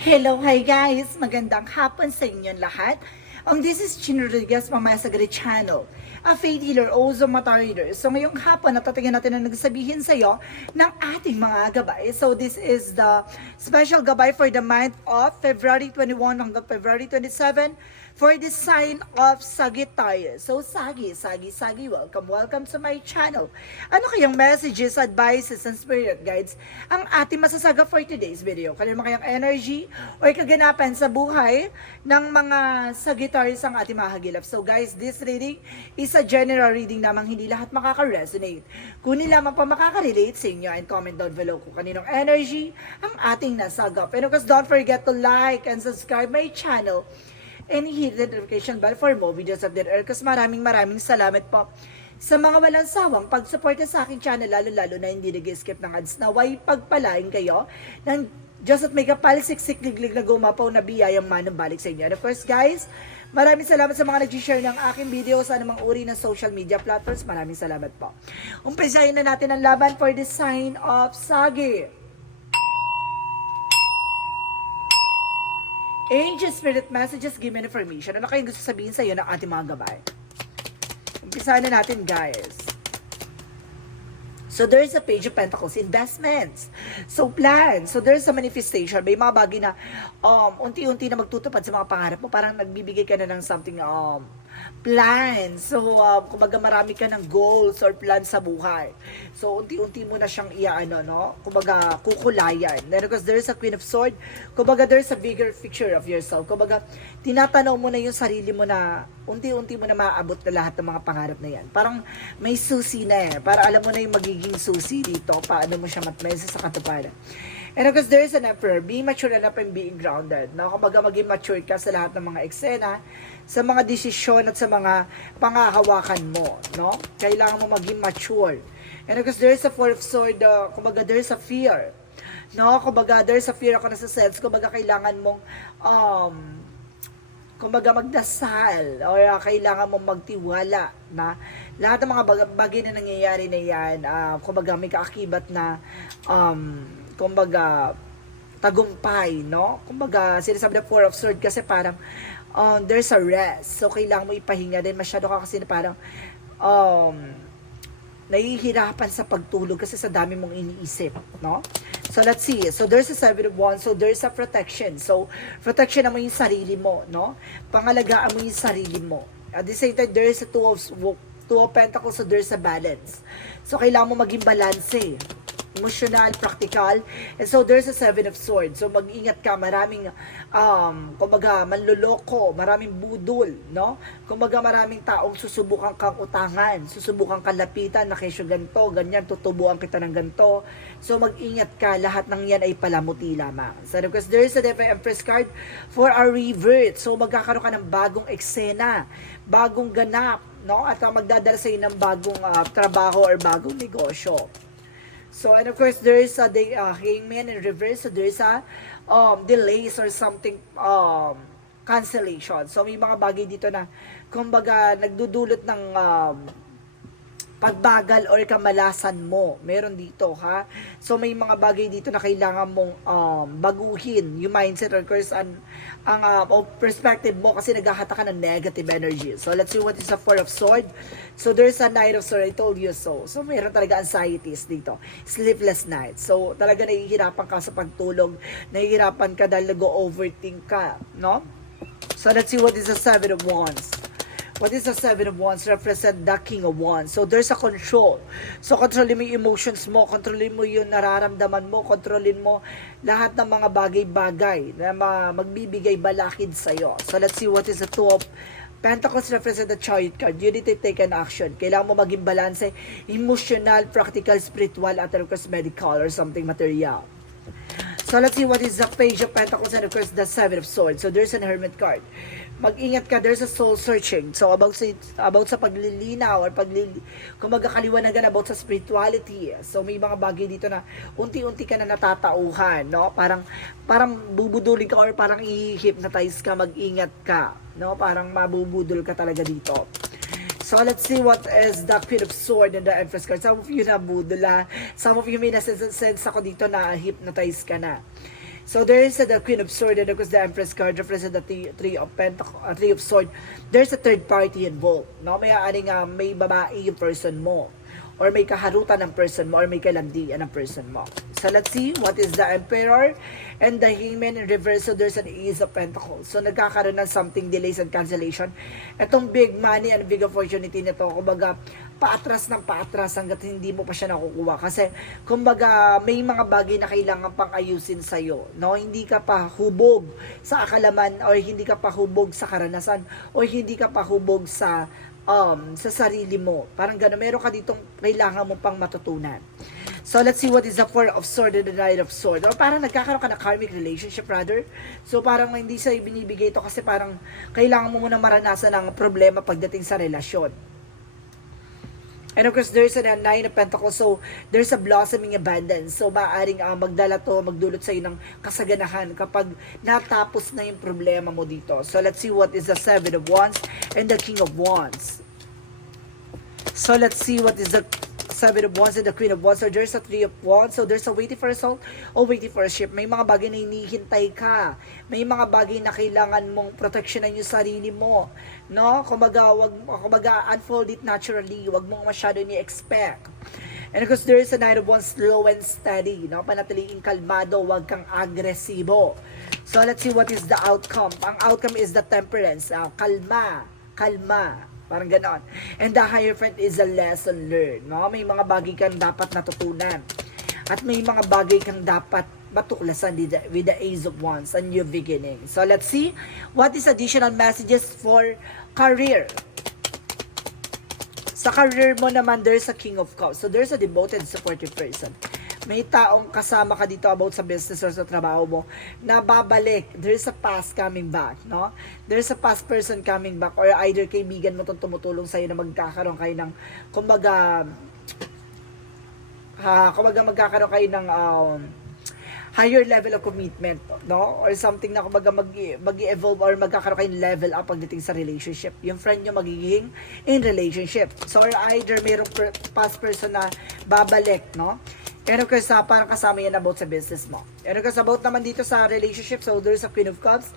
Hello, hi guys! Magandang hapon sa inyong lahat. This is Chin Rodriguez, Mamaya sa Grid Channel, a faith healer, also mata reader. So ngayong hapon, natatingin natin na nagsabihin sa iyo ng ating mga gabay. So this is the special gabay for the month of February 21 hanggang February 27 for the sign of Sagittarius. So Sagi, welcome to my channel. Ano kayang messages, advices, and spirit guides ang ating masasaga for today's video? Kanino kayang energy o kaganapan sa buhay ng mga Sagittarius ang ating mahagilap. So guys, this reading is a general reading namang hindi lahat makaka-resonate. Kunin lamang pa makaka-relate sa inyo and comment down below kung kaninong energy ang ating nasagap. And of course, don't forget to like and subscribe my channel and hit the notification bell for more videos of the earth. Kasi maraming salamat po sa mga walang sawang pagsuporta sa aking channel, lalo na hindi nag-skip ng ads. Naway pagpalain kayo ng Diyos at may kapalsiksik liglig na gumapaw na biyayang manong balik sa inyo. And of course guys, maraming salamat sa mga nag-share ng aking video sa anumang uri ng social media platforms. Maraming salamat po. Umpisahin na natin ang laban for the sign of Sagi. Angel Spirit Messages, give me information. Ano kayong gusto sabihin sa iyo ng ating mga gabay? Umpisahan na natin, guys. So, there's a Page of Pentacles, investments. So, plans. So, there's a manifestation. May mga bagay na unti-unti na magtutupad sa mga pangarap mo. Parang nagbibigay ka na ng something, plans. So, kumbaga marami ka ng goals or plans sa buhay. So, unti-unti mo na siyang no? Kumbaga, kukulayan. Then, because there's a Queen of Swords, kumbaga, there's a bigger picture of yourself. Kumbaga, tinatanaw mo na yung sarili mo na unti-unti mo na maaabot na lahat ng mga pangarap na yan. Parang may susi na eh. Para alam mo na yung magiging susi dito. Paano mo siya matmesa sa katuparan. And of course, there is an Emperor. Being mature enough and being grounded. No? Kumbaga, maging mature ka sa lahat ng mga eksena, sa mga desisyon at sa mga pangahawakan mo. No? Kailangan mo maging mature. And of course, there is a Four of Swords. Kumbaga, there is a fear. No? Kumbaga, there is a fear ako na sa selves. Kumbaga, kailangan mong kumbaga magdasal o kailangan mong magtiwala na lahat ng mga bagay na nangyayari na yan, kumbaga may kaakibat na kumbaga tagumpay, no? Kumbaga sinasabi na Four of Swords kasi parang there's a rest. So kailangan mo ipahinga din, masyado ka kasi parang nahihirapan sa pagtulog kasi sa dami mong iniisip, no? So let's see. So there's a Seven of Wands. So there's a protection. So protection mo yung sarili mo, no? Pangalagaan mo yung sarili mo. At the same time, there's a Two of Pentacles. So there's a balance. So kailangan mo maging balanse. Emotional, practical. And so there's a Seven of Swords. So mag-ingat ka, maraming kumbaga manloloko, maraming budol, no? Kumbaga maraming taong susubukan kang utangan, susubukan kang lapitan na kesyo ganto, ganyan, tutubuan kita ng ganto. So mag-ingat ka, lahat ng yan ay palamuti lamang. So because there is a Divine Empress card for a revert. So magkakaroon ka ng bagong eksena, bagong ganap, no? At magdadala sa iyo ng bagong trabaho or bagong negosyo. So, and of course, there is a hangman in reverse. So, there is a delays or something, cancellation. So, may mga bagay dito na, kumbaga, nagdudulot ng pagbagal or kamalasan mo. Meron dito, ha? So, may mga bagay dito na kailangan mong baguhin yung mindset or course ang perspective mo kasi naghahata ka ng negative energy. So, let's see what is a Four of Swords. So, there's a Knight of Swords. I told you so. So, meron talaga anxieties dito. Sleepless nights. So, talaga nahihirapan ka sa pagtulog. Nahihirapan ka dahil nag-overthink ka, no? So, let's see what is a Seven of Wands. What is the Seven of Wands? Represent the King of Wands. So, there's a control. So, kontrolin mo yung emotions mo, kontrolin mo yung nararamdaman mo, kontrolin mo lahat ng mga bagay-bagay na magbibigay balakid sa'yo. So, let's see what is the Two of Pentacles. Represent the Chariot card. You need to take an action. Kailangan mo maging balance, emotional, practical, spiritual, at of course, medical or something material. So, let's see what is the Page of Pentacles and of course the Seven of Swords. So, there's an Hermit card. Mag-ingat ka, there's a soul searching. So, about sa paglilinaw or kung magkakaliwanagan about sa spirituality. So, may mga bagay dito na unti-unti ka na natatauhan, no? Parang bubudulin ka or parang i-hypnotize ka, mag-ingat ka, no? Parang mabubudol ka talaga dito. So, let's see what is the Queen of Swords and the Empress card. Some of you nabudol, ha? Some of you may nasense ako dito na hypnotize ka na. So there is the Queen of Swords, and of course the Empress card represents the Three of Three of Swords. There's a third party involved. No, may aaring may babae yung person mo, or may kaharutan ng person mo, or may kalandian ng person mo. So let's see what is the Emperor and the Hangman in reverse. So there's an Ace of Pentacles. So nagkakaroon ng something delays and cancellation. Itong big money and big opportunity nito, kumbaga paatras ng paatras hanggat hindi mo pa siya nakukuha. Kasi kumbaga may mga bagay na kailangan pang ayusin sa'yo. No? Hindi ka pa hubog sa akalaman, or hindi ka pa hubog sa karanasan, or hindi ka pa hubog sa sarili mo. Parang gano'n. Meron ka ditong kailangan mo pang matutunan. So, let's see what is the Four of Swords and the Knight of Swords. O, parang nagkakaroon ka na karmic relationship, brother. So, parang hindi sa binibigay ito kasi parang kailangan mo muna maranasan ang problema pagdating sa relasyon. And of course, there's a Nine of Pentacles. So, there's a blossoming abundance. So, maaaring magdala to, magdulot sa'yo ng kasaganahan kapag natapos na yung problema mo dito. So, let's see what is the Seven of Wands and the King of Wands. So, let's see what is the Seven of Wands and the Queen of Wands. So, there's a Three of Wands. So, there's a waiting for a soul o waiting for a ship. May mga bagay na hinihintay ka. May mga bagay na kailangan mong proteksyonan yung sarili mo. No? Kumbaga, unfold it naturally. Wag mong masyado ni-expect. And of course, there is a Knight of Wands, slow and steady. No? Panatiliing kalmado, wag kang agresibo. So, let's see what is the outcome. Ang outcome is the temperance. Kalma. Parang ganon. And the Hierophant is a lesson learned. No? May mga bagay kang dapat natutunan. At may mga bagay kang dapat matuklasan with the Ace of Wands, a new beginning. So let's see what is additional messages for career. Sa career mo naman, there's a King of Cups. So there's a devoted, supportive person. May taong kasama ka dito about sa business or sa trabaho mo na babalik. There's a past coming back, no? There's a past person coming back, or either kaibigan mo itong tumutulong sa'yo na magkakaroon kayo ng, kumbaga magkakaroon kayo ng higher level of commitment, no? Or something na kumbaga mag-evolve or magkakaroon kayo ng level up pagdating sa relationship. Yung friend nyo magiging in relationship. So, or either mayroong past person na babalik, no? And of course, parang kasama yan about sa business mo. And of course, about naman dito sa relationship, so there's a Queen of Cups.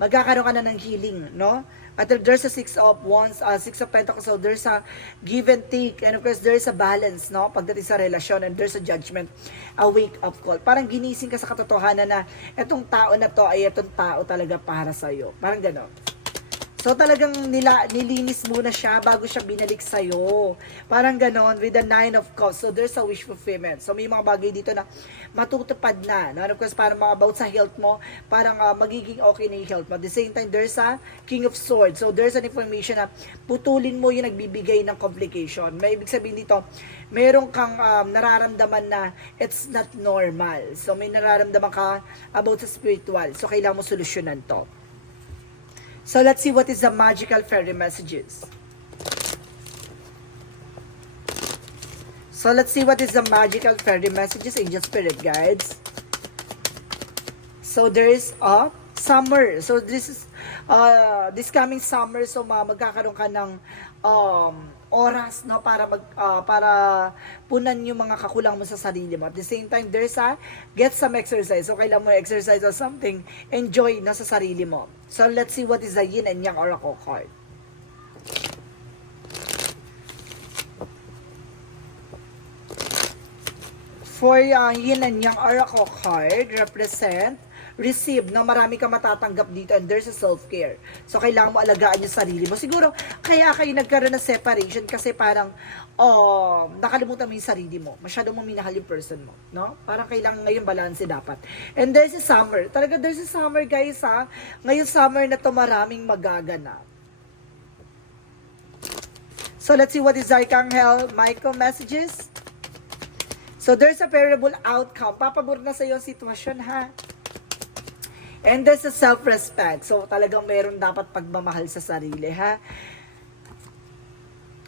Magkakaroon ka na ng healing, no? At there's a Six of Wands, Six of Pentacles, so there's a give and take. And of course, there's a balance, no? Pagdating sa relasyon, and there's a judgment, a wake-up call. Parang ginising ka sa katotohanan na itong tao na to ay itong tao talaga para sa'yo. Parang gano'n. So talagang nilinis muna siya bago siya binalik sa'yo. Parang ganon with the Nine of Cups. So there's a wish fulfillment. So may mga bagay dito na matutupad na. No? And of course, parang mga about sa health mo, parang magiging okay na yung health mo. At the same time, there's a King of Swords. So there's an information na putulin mo yung nagbibigay ng complication. May ibig sabihin dito, meron kang nararamdaman na it's not normal. So may nararamdaman ka about sa spiritual. So kailangan mo solusyonan to. So let's see what is the magical fairy messages. So let's see what is the magical fairy messages, angel spirit guides. So there is a summer. So this is this coming summer, so magkakaroon ka ng oras, no, para punan yung mga kakulang mo sa sarili mo. At the same time, there's a get some exercise. So kailangan mo exercise or something, enjoy na sa sarili mo. So let's see what is the Yin and Yang Oracle card. For Yin and Yang Oracle card, represent receive, no? Marami ka matatanggap dito, and there's a self-care. So, kailangan mo alagaan yung sarili mo. Siguro, kaya kayo nagkaroon ng separation kasi parang, nakalimutan mo yung sarili mo. Masyadong mo minahal yung person mo, no? Parang kailangan ngayon balance dapat. And there's a summer. Talaga, there's a summer, guys, ha? Ngayon summer na to, maraming magaganap. So, let's see what is Archangel Michael messages. So, there's a favorable outcome. Papabor na sa iyo ang sitwasyon, ha? And there's a self-respect. So, talagang meron dapat pagmamahal sa sarili, ha?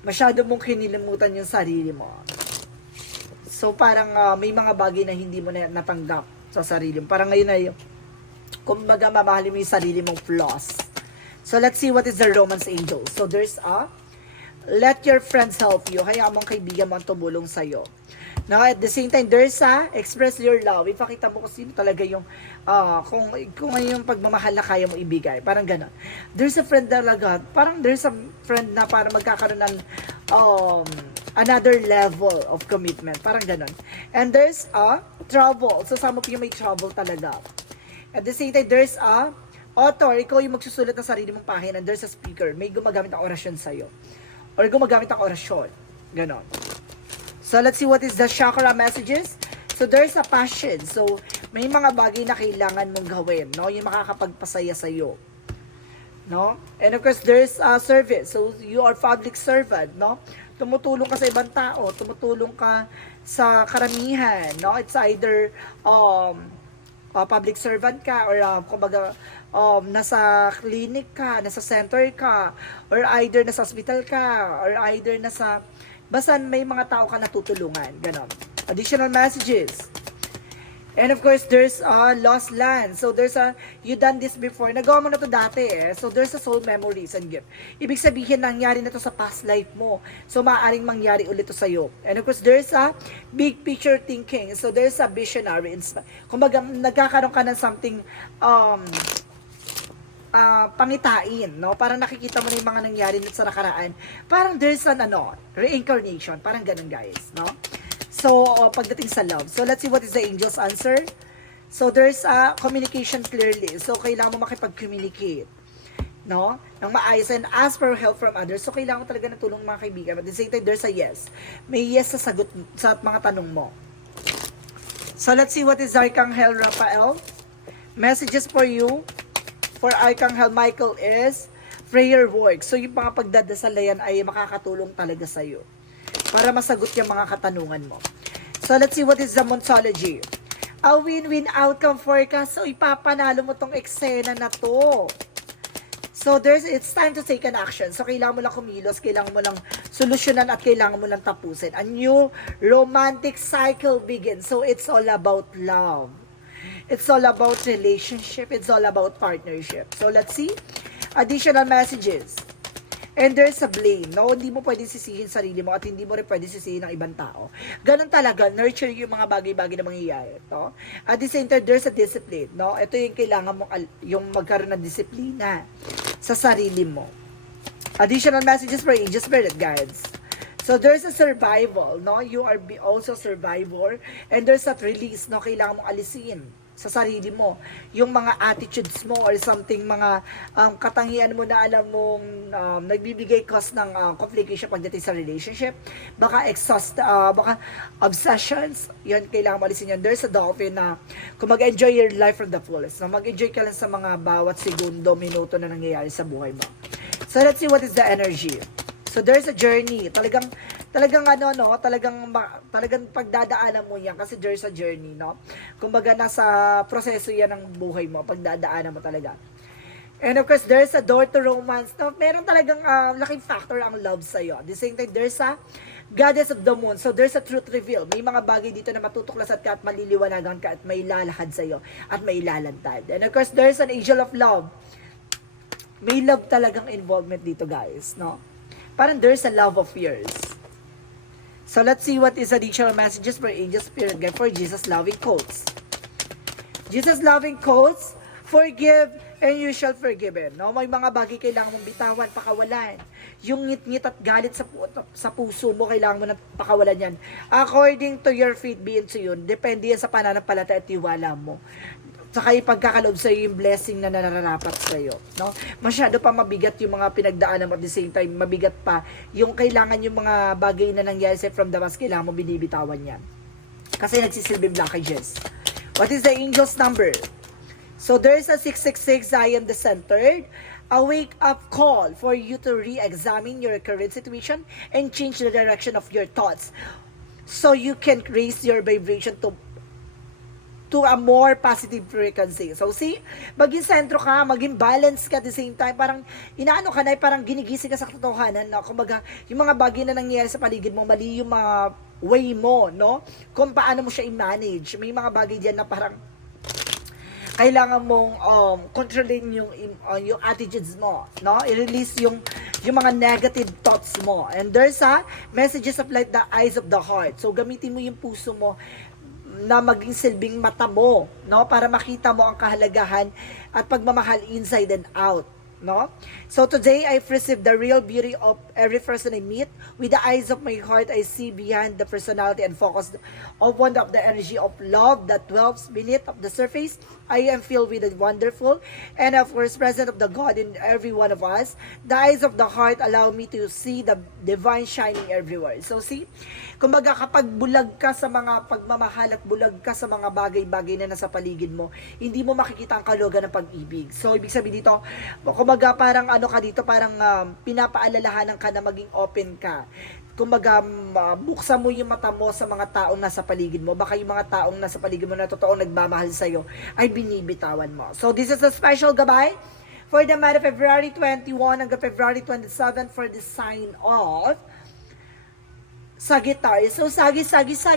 Masyado mong kinilimutan yung sarili mo. So, parang may mga bagay na hindi mo na natanggap sa sarili mo. Parang ngayon ay, kumbaga, mamahalin mo yung sarili mong flaws. So, let's see what is the romance angel. So, there's a let your friends help you. Hayaan mong kaibigan mo ang tumulong sa'yo. No, at the same time, there's express your love. Ipakita mo kung sino talaga yung, kung ano yung pagmamahal na kaya mo ibigay. Parang gano'n. There's a friend talaga, parang there's a friend na para magkakaroon ng, another level of commitment. Parang gano'n. And there's trouble. So, some of you may trouble talaga. At the same time, there's author. Ikaw yung magsusulat ng sarili mong pahina. And there's a speaker. May gumagamit ng orasyon sa'yo. Or gumagamit ng orasyon. Gano'n. So, let's see what is the chakra messages. So, there's a passion. So, may mga bagay na kailangan mong gawin, no? Yung makakapagpasaya sa'yo. No? And of course, there's a service. So, you are public servant, no? Tumutulong ka sa ibang tao. Tumutulong ka sa karamihan, no? It's either public servant ka or kumbaga nasa clinic ka, nasa center ka, or either nasa hospital ka, or either nasa basta may mga tao ka natutulungan, ganon. Additional messages. And of course, there's lost land. So there's you done this before. Nagawa mo na to dati eh. So there's a soul memories and gift. Ibig sabihin, nangyari na to sa past life mo. So maaaring mangyari ulit to sa'yo. And of course, there's a big picture thinking. So there's a visionary. Kumbaga, nagkakaroon ka ng something, pangitain, no? Parang nakikita mo na yung mga nangyari sa nakaraan. Parang there's an reincarnation. Parang ganun, guys, no? So, pagdating sa love. So, let's see what is the angel's answer. So, there's communication clearly. So, kailangan mo makipag-communicate, no? Nang maayos and ask for help from others. So, kailangan mo talaga ng tulong mga kaibigan. But at the same time, there's a yes. May yes sa sagot sa mga tanong mo. So, let's see what is Archangel Raphael. Messages for you. For Archangel Michael is prayer work. So, yung mga pagdadasal na yan ay makakatulong talaga sa'yo para masagot yung mga katanungan mo. So, let's see what is the Monsology. A win-win outcome forecast. So, ipapanalo mo tong eksena na to. So, it's time to take an action. So, kailangan mo lang kumilos, kailangan mo lang solusyonan at kailangan mo lang tapusin. A new romantic cycle begins. So, it's all about love. It's all about relationship. It's all about partnership. So, let's see. Additional messages. And there's a blame. No, hindi mo pwedeng sisihin sarili mo at hindi mo rin pwedeng sisihin ng ibang tao. Ganun talaga. Nurture yung mga bagay-bagay na mangyayari. No? At the same time, there's a discipline. No? Ito yung kailangan mo, yung magkaroon ng disiplina sa sarili mo. Additional messages for angel spirit guides. So, there's a survival. No? You are also survivor. And there's a release. No? Kailangan mong alisin sa sarili mo, yung mga attitudes mo or something, mga katangian mo na alam mong nagbibigay cause ng complication pagdating sa relationship, baka baka obsessions, yan kailangan malisin yan. There's a dolphin na kung mag-enjoy your life from the fullest, na mag-enjoy ka lang sa mga bawat segundo, minuto na nangyayari sa buhay mo. So let's see what is the energy. So there's a journey, talagang pagdadaanan mo yan kasi there's a journey, no? Kumbaga nasa proseso yan ng buhay mo, pagdadaanan mo talaga. And of course, there's a door to romance. No? Meron talagang laking factor ang love sa'yo. At the same time, there's a goddess of the moon. So there's a truth reveal. May mga bagay dito na matutuklasan ka at maliliwanagan ka at may lalahad sa'yo at may lalantad. And of course, there's an angel of love. May love talagang involvement dito, guys, no? Parang there's a love of yours. So, let's see what is additional messages for angel spirit guide for Jesus loving quotes. Jesus loving quotes, forgive and you shall forgiven. No? May mga bagay kailangan mong bitawan, pakawalan. Yung ngit-ngit at galit sa puso mo, kailangan mo na pakawalan yan. According to your faith, be into yun. Depende yan sa pananampalataya at tiwala mo. Saka ipagkakaloob sa iyo yung blessing na nararapat sa iyo, no? Masyado pa mabigat yung mga pinagdaanan mo at the same time mabigat pa yung kailangan yung mga bagay na nangyari sa from the past, kailangan mo binibitawan yan. Kasi nagsisilbing blockages. What is the angel's number? So there's a 666, I am the centered. A wake-up call for you to re-examine your current situation and change the direction of your thoughts so you can raise your vibration to a more positive frequency. So, see, maging sentro ka, maging balance ka at the same time, parang inaano ka na, parang ginigising ka sa katotohanan, no? Kumbaga, yung mga bagay na nangyayari sa paligid mo, mali yung mga way mo, no? Kung paano mo siya i-manage. May mga bagay diyan na parang kailangan mong kontrolin yung attitudes mo, no? I-release yung yung mga negative thoughts mo. And there's messages of light, the eyes of the heart. So gamitin mo yung puso mo na maging silbing mata mo, no? Para makita mo ang kahalagahan at pagmamahal inside and out. No? So today, I've received the real beauty of every person I meet. With the eyes of my heart, I see beyond the personality and focus of one of the energy of love that dwells beneath of the surface. I am filled with the wonderful and of course present of the God in every one of us. The eyes of the heart allow me to see the divine shining everywhere. So see, kumbaga kapag bulag ka sa mga pagmamahal at bulag ka sa mga bagay-bagay na nasa paligid mo, hindi mo makikita ang kalugan ng pag-ibig. So ibig sabihin dito, kumbaga parang ano ka dito, parang pinapaalalahanan ka na maging open ka. Kumbaga, buksan mo yung mata mo sa mga taong nasa paligid mo. Baka yung mga taong nasa paligid mo na totoong nagmamahal sa'yo ay binibitawan mo. So, this is a special gabay for the month of February 21 hanggang February 27 for the sign of Sagittarius. So, Sagi,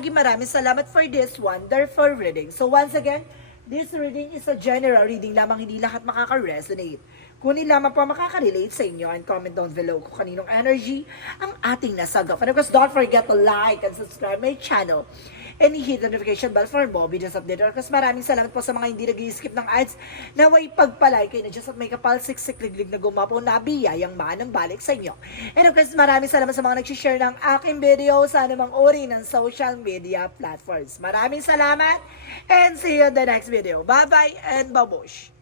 maraming salamat for this wonderful reading. So, once again, this reading is a general reading lamang, hindi lahat makaka-resonate. Kunin lamang po makaka-relate sa inyo and comment down below kung kaninong energy ang ating nasagap. And of course, don't forget to like and subscribe my channel and hit the notification bell for more videos update. Of course, maraming salamat po sa mga hindi nag-skip ng ads na way pagpalay kayo na dyan at may kapal siksik-liglig na gumapo na biyayang manang balik sa inyo. And of course, maraming salamat sa mga nag-share ng aking video sa anumang uri ng social media platforms. Maraming salamat and see you in the next video. Bye-bye and babush!